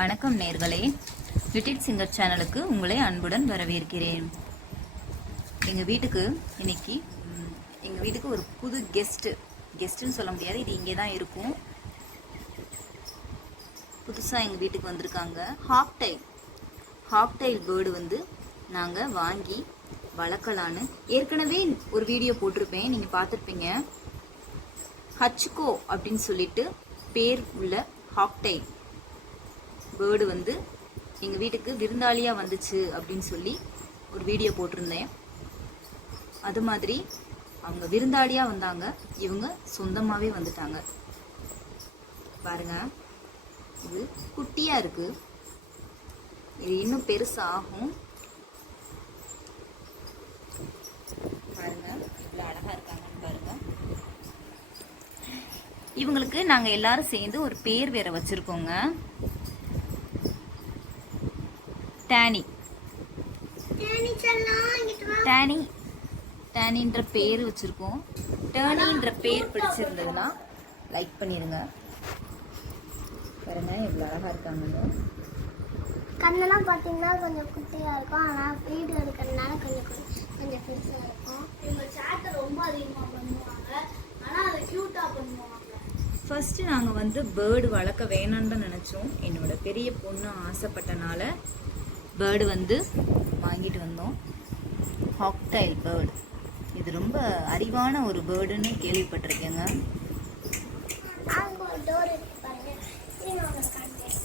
வணக்கம் நேர்களே. விட்டிட் சிங்கர் சேனலுக்கு உங்களை அன்புடன் வரவேற்கிறேன். எங்கள் வீட்டுக்கு இன்னைக்கு எங்கள் வீட்டுக்கு ஒரு புது கெஸ்ட்டு கெஸ்ட்டுன்னு சொல்ல முடியாது. இது இங்கே தான் இருக்கும். புதுசாக எங்கள் வீட்டுக்கு வந்திருக்காங்க. ஹாக்டைல் ஹாக்டைல் பேர்டு வந்து நாங்கள் வாங்கி வளர்க்கலான்னு ஏற்கனவே ஒரு வீடியோ போட்டிருப்பேன். நீங்கள் பார்த்துருப்பீங்க. ஹச்சுக்கோ அப்படின்னு சொல்லிட்டு பேர் உள்ள ஹாக்டைல் பேர்டு வந்து எங்கள் வீட்டுக்கு விருந்தாளியாக வந்துச்சு அப்படின்னு சொல்லி ஒரு வீடியோ போட்டிருந்தேன். அது மாதிரி அவங்க விருந்தாளியாக வந்தாங்க. இவங்க சொந்தமாகவே வந்துட்டாங்க. பாருங்க. இது குட்டியாக இருக்குது இது இன்னும் பெருசாகும். பாருங்க. இவ்வளோ அழகாக இருக்காங்கன்னு பாருங்க. இவங்களுக்கு நாங்கள் எல்லாரும் சேர்ந்து ஒரு பேர் வேற வச்சுருக்கோங்க. டேனி. டேனி டேனின்ற பேர் வச்சுருக்கோம். டேனின்ற பேர் பிடிச்சிருந்ததுன்னா லைக் பண்ணிடுங்க பாருங்க எவ்வளோ அழகாக இருக்காங்க. கண்ணெல்லாம் பார்த்தீங்கன்னா கொஞ்சம் குட்டியாக இருக்கும். ஆனால் வீடு எடுக்கிறதுனால கொஞ்சம் கொஞ்சம் பெருசாக இருக்கும். இவங்க சேட்டை ரொம்ப அதிகமாக பண்ணுவாங்க. ஆனால் அதை க்யூட்டாக பண்ணுவாங்க. ஃபர்ஸ்ட் நாங்கள் வந்து பேர்டு வளர்க்க வேணான்னு தான் நினச்சோம். என்னோட பெரிய பொண்ணு ஆசைப்பட்டனால பேர்டு வந்து வாங்கிட்டு வந்தோம். Cockatiel bird. இது ரொம்ப அறிவான ஒரு பேர்டுன்னு கேள்விப்பட்டிருக்கேங்க. டோர் இருக்கு பாருங்க. இது நான் உங்களுக்கு காட்டுறேன்.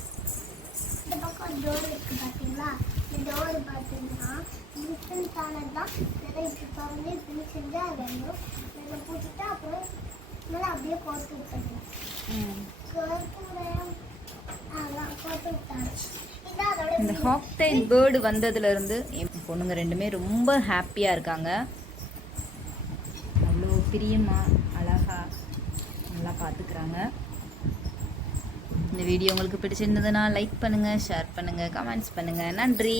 இந்த பக்கம் ஒரு டோர் இருக்கு பார்த்தீங்களா இந்த டோர் பார்த்தீங்கன்னா டிஃப்ரெண்ட்டானது தான் நிறைய இப்போ பாருங்க. இப்படி செஞ்சால் வேணும் இதில் போட்டுட்டு அப்புறம் மேலே அப்படியே கோர்த்து விட்டுருங்க கோர்த்து அதான் கோர்த்து விட்டாச்சு இந்த ஹாக்டைல் பேர்டு வந்ததுலேருந்து என் பொண்ணுங்க ரெண்டுமே ரொம்ப ஹாப்பியாக இருக்காங்க. அவ்வளோ பிரியமா அழகா நல்லா பார்த்துக்கிறாங்க இந்த வீடியோ உங்களுக்கு பிடிச்சிருந்ததுன்னா லைக் பண்ணுங்கள் ஷேர் பண்ணுங்கள் கமெண்ட்ஸ் பண்ணுங்கள் நன்றி.